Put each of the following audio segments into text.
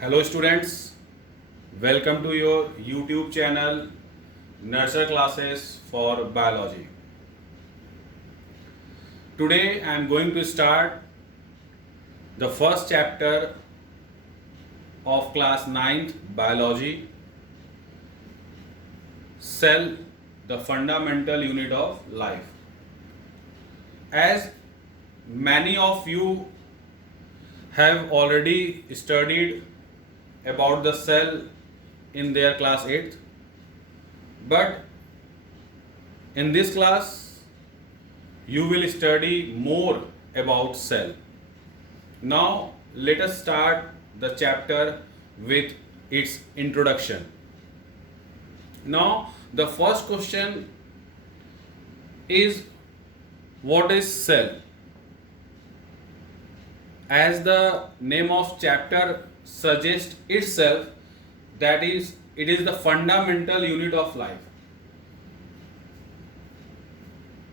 Hello students, welcome to your YouTube channel Nursery Classes for Biology. Today I am going to start the first chapter of class 9th Biology, Cell, the fundamental unit of life. As many of you have already studied about the cell in their class 8th, but in this class you will study more about cell. Now let us start the chapter with its introduction. Now the first question is, what is cell? As the name of chapter suggests itself, that is, it is the fundamental unit of life.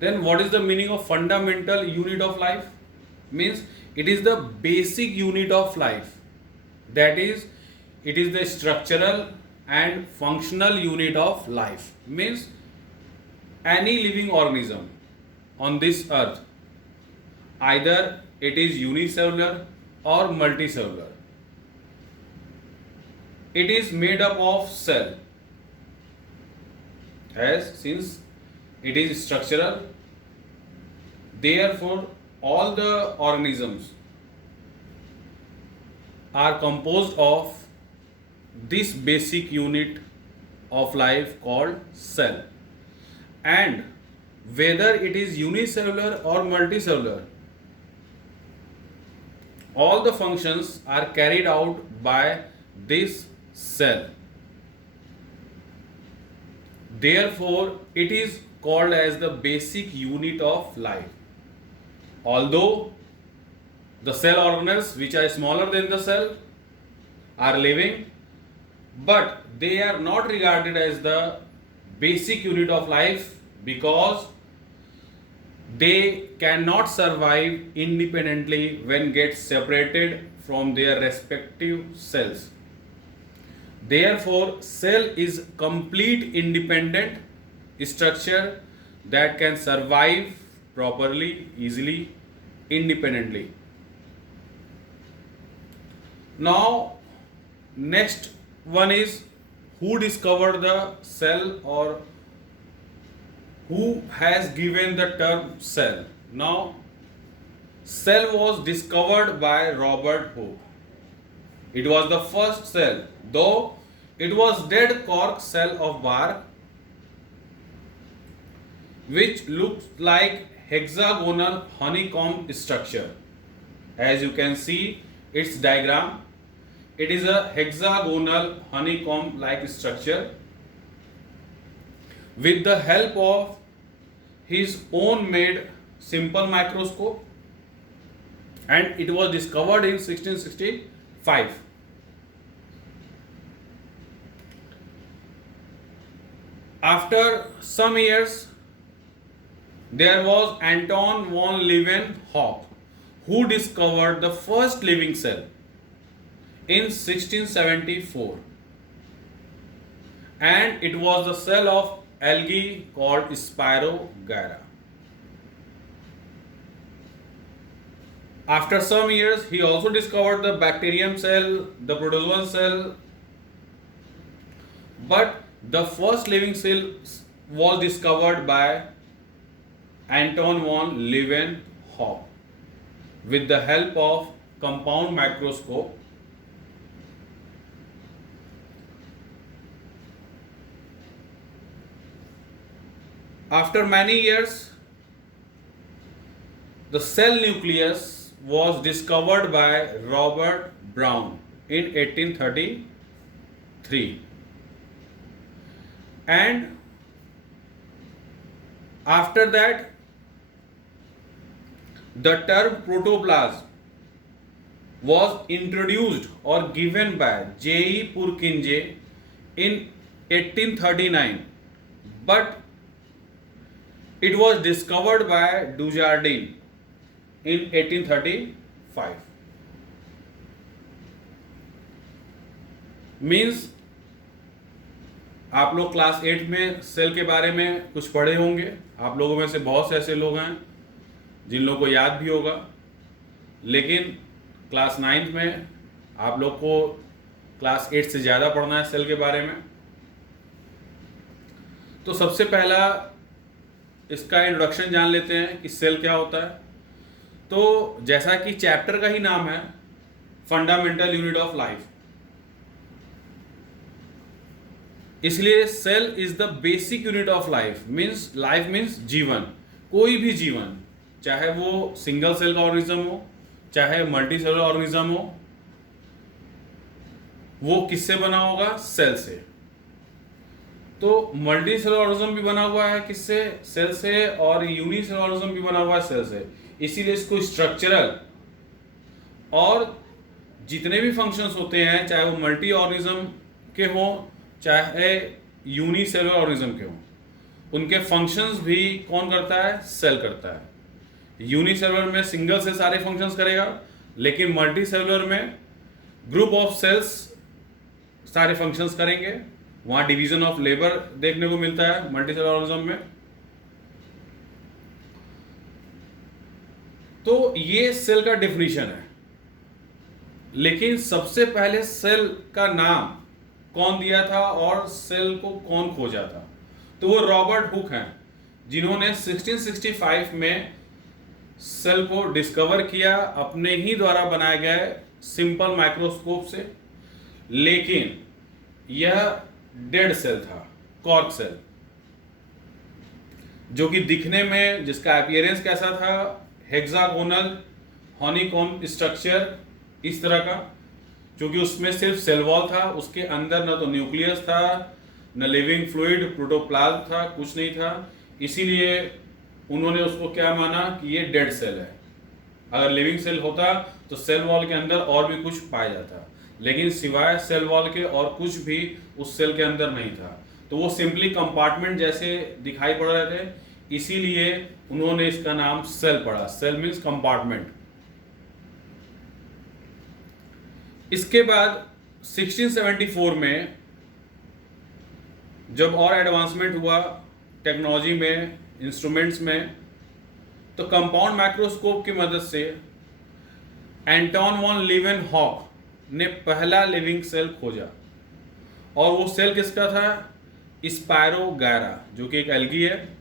Then what is the meaning of fundamental unit of life? Means it is the basic unit of life. That is, it is the structural and functional unit of life. Means any living organism on this earth, either it is unicellular or multicellular, it is made up of cell. As since it is structural, therefore all the organisms are composed of this basic unit of life called cell. And whether it is unicellular or multicellular, all the functions are carried out by this cell. Therefore, it is called as the basic unit of life. Although the cell organelles, which are smaller than the cell, are living, but they are not regarded as the basic unit of life because they cannot survive independently when get separated from their respective cells. Therefore, cell is complete independent structure that can survive properly, easily, independently. Now, next one is, who discovered the cell or who has given the term cell? Now, cell was discovered by Robert Hooke. It was the first cell, though it was dead cork cell of bark, which looks like hexagonal honeycomb structure. As you can see its diagram, it is a hexagonal honeycomb like structure. With the help of his own made simple microscope, and it was discovered in 1665. After some years, there was Anton von Leeuwenhoek, who discovered the first living cell in 1674, and it was the cell of algae called Spirogyra. After some years, he also discovered the bacterium cell, the protozoan cell, but the first living cell was discovered by Anton von Leeuwenhoek with the help of compound microscope. After many years, the cell nucleus was discovered by Robert Brown in 1833, and after that the term protoplasm was introduced or given by J.E. Purkinje in 1839, but it was discovered by Dujardin in 1835. Means आप लोग class 8 में cell के बारे में कुछ पढ़े होंगे। आप लोगों में से बहुत से ऐसे लोग हैं जिन लोगों को याद भी होगा, लेकिन क्लास 9 में आप लोग को क्लास 8 से ज़्यादा पढ़ना है सेल के बारे में। तो सबसे पहला इसका इंट्रोडक्शन जान लेते हैं कि सेल क्या होता है। तो जैसा कि चैप्टर का ही नाम है, फंडामेंटल यूनिट ऑफ लाइफ, इसलिए cell is the basic unit of life. Means life means जीवन, कोई भी जीवन, चाहे वो सिंगल सेल का ऑर्गेनिज्म हो, चाहे मल्टी सेलुलर ऑर्गेनिज्म हो, वो किससे बना होगा? सेल से। तो मल्टी सेलुलर ऑर्गेनिज्म भी बना हुआ है किससे? सेल से। और यूनिसेलुलर ऑर्गेनिज्म भी बना हुआ है सेल से। इसीलिए इसको स्ट्रक्चरल और जितने भी फंक्शंस होते हैं, चाहे वो मल्टी ऑर्गेनिज्म के हों चाहे यूनिसेलुलर ऑर्गेनिज्म के हों, उनके फंक्शंस भी कौन करता है? सेल करता है। यूनिसेलुलर में सिंगल से सारे फंक्शंस करेगा, लेकिन मल्टी सेलुलर में ग्रुप ऑफ सेल्स सारे फंक्शंस करेंगे। वहां डिवीजन ऑफ लेबर देखने को मिलता है मल्टी सेलुलर ऑर्गेनिज्म में। तो ये सेल का डेफिनेशन है। लेकिन सबसे पहले सेल का नाम कौन दिया था और सेल को कौन खोजा था? तो वो रॉबर्ट हुक हैं, जिन्होंने 1665 में सेल को डिस्कवर किया अपने ही द्वारा बनाए गए सिंपल माइक्रोस्कोप से। लेकिन यह डेड सेल था, कॉर्क सेल, जो कि दिखने में जिसका अपीयरेंस कैसा था? हेक्सागोनल हनीकॉम्ब स्ट्रक्चर, इस तरह का, क्योंकि उसमें सिर्फ सेल वॉल था, उसके अंदर न तो न्यूक्लियस था, न लिविंग फ्लूइड प्रोटोप्लाज्म था, कुछ नहीं था। इसीलिए उन्होंने उसको क्या माना कि ये डेड सेल है। अगर लिविंग सेल होता तो सेल वॉल के अंदर और भी कुछ पाया जाता, लेकिन सिवाय सेल वॉल के और कुछ भी उस सेल के अंदर नहीं था। तो वो सिंपली कंपार्टमेंट जैसे दिखाई पड़ रहे थे, इसीलिए उन्होंने इसका नाम सेल पड़ा। Cell means compartment. इसके बाद 1674 में जब और एडवांसमेंट हुआ टेक्नोलॉजी में, इंस्ट्रूमेंट्स में, तो कंपाउंड माइक्रोस्कोप की मदद से एंटोन वॉन लीवेनहॉक ने पहला लिविंग सेल खोजा। और वो सेल किसका था? स्पायरोगैरा, जो कि एक एल्गी है।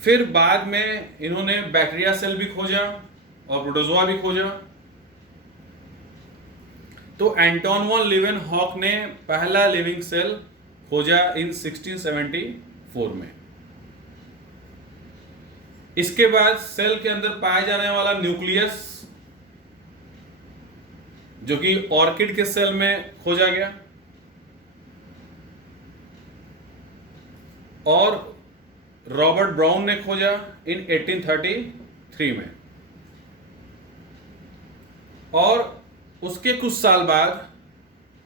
फिर बाद में इन्होंने बैक्टीरिया सेल भी खोजा और प्रोटोजोआ भी खोजा। तो एंटोन वॉन लीवेनहॉक ने पहला लिविंग सेल खोजा इन 1674 में। इसके बाद सेल के अंदर पाया जाने वाला न्यूक्लियस, जो कि ऑर्किड के सेल में खोजा गया, और रॉबर्ट ब्राउन ने खोजा इन 1833 में। और उसके कुछ साल बाद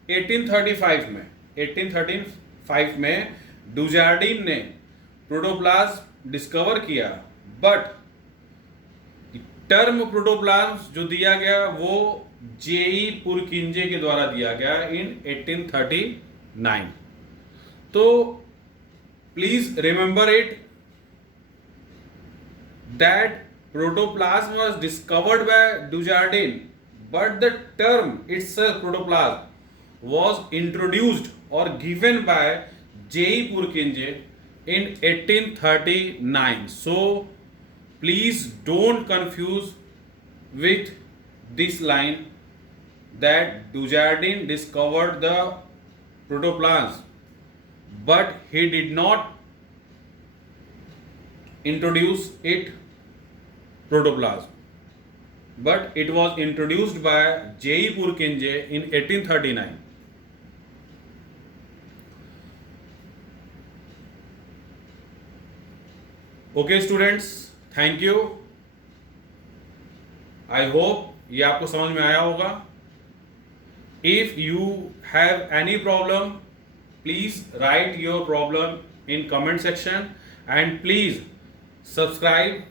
1835 में डुजार्डिन ने प्रोटोप्लाज्म डिस्कवर किया। बट टर्म प्रोटोप्लाज्म जो दिया गया वो जेई पुरकिंजे के द्वारा दिया गया इन 1839। तो please remember it that protoplasm was discovered by Dujardin, but the term itself protoplasm was introduced or given by J.E. Purkinje in 1839. So please don't confuse with this line that Dujardin discovered the protoplasm, but he did not introduce it protoplasm, but it was introduced by J.E. Purkinje in 1839. Okay students, thank you. I hope ये आपको समझ में आया होगा. If you have any problem, please write your problem in comment section and please subscribe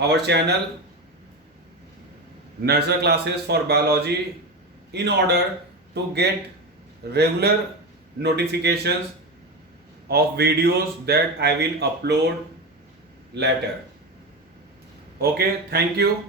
our channel Nursery Classes for Biology in order to get regular notifications of videos that I will upload later. Okay, thank you.